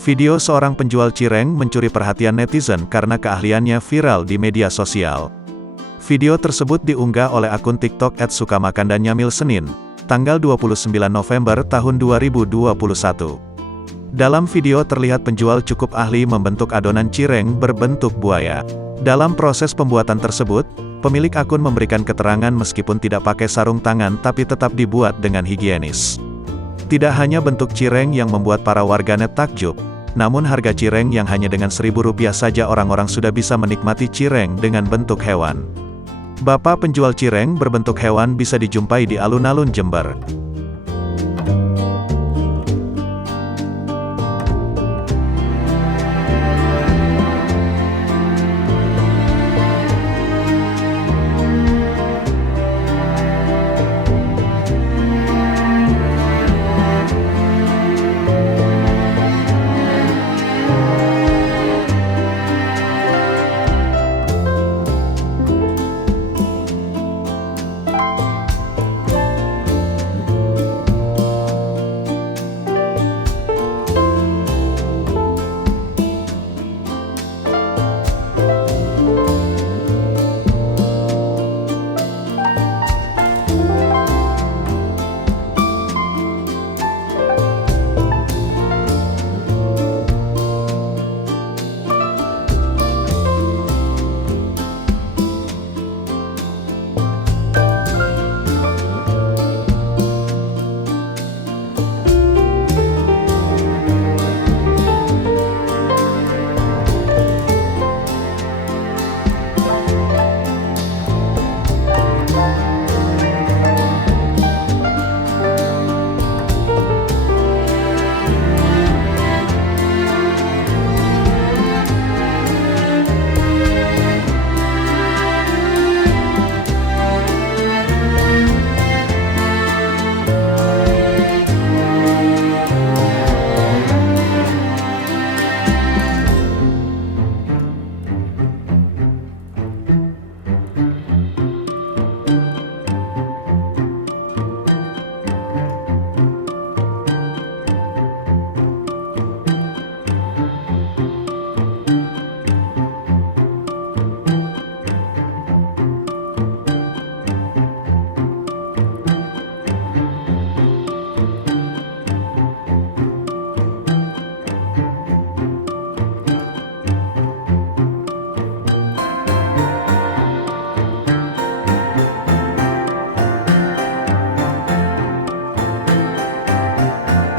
Video seorang penjual cireng mencuri perhatian netizen karena keahliannya viral di media sosial. Video tersebut diunggah oleh akun TikTok @sukamakandannyamil Senin, tanggal 29 November tahun 2021. Dalam video terlihat penjual cukup ahli membentuk adonan cireng berbentuk buaya. Dalam proses pembuatan tersebut, pemilik akun memberikan keterangan meskipun tidak pakai sarung tangan tapi tetap dibuat dengan higienis. Tidak hanya bentuk cireng yang membuat para warganet takjub, namun harga cireng yang hanya dengan Rp1.000 saja orang-orang sudah bisa menikmati cireng dengan bentuk hewan. Bapak penjual cireng berbentuk hewan bisa dijumpai di alun-alun Jember.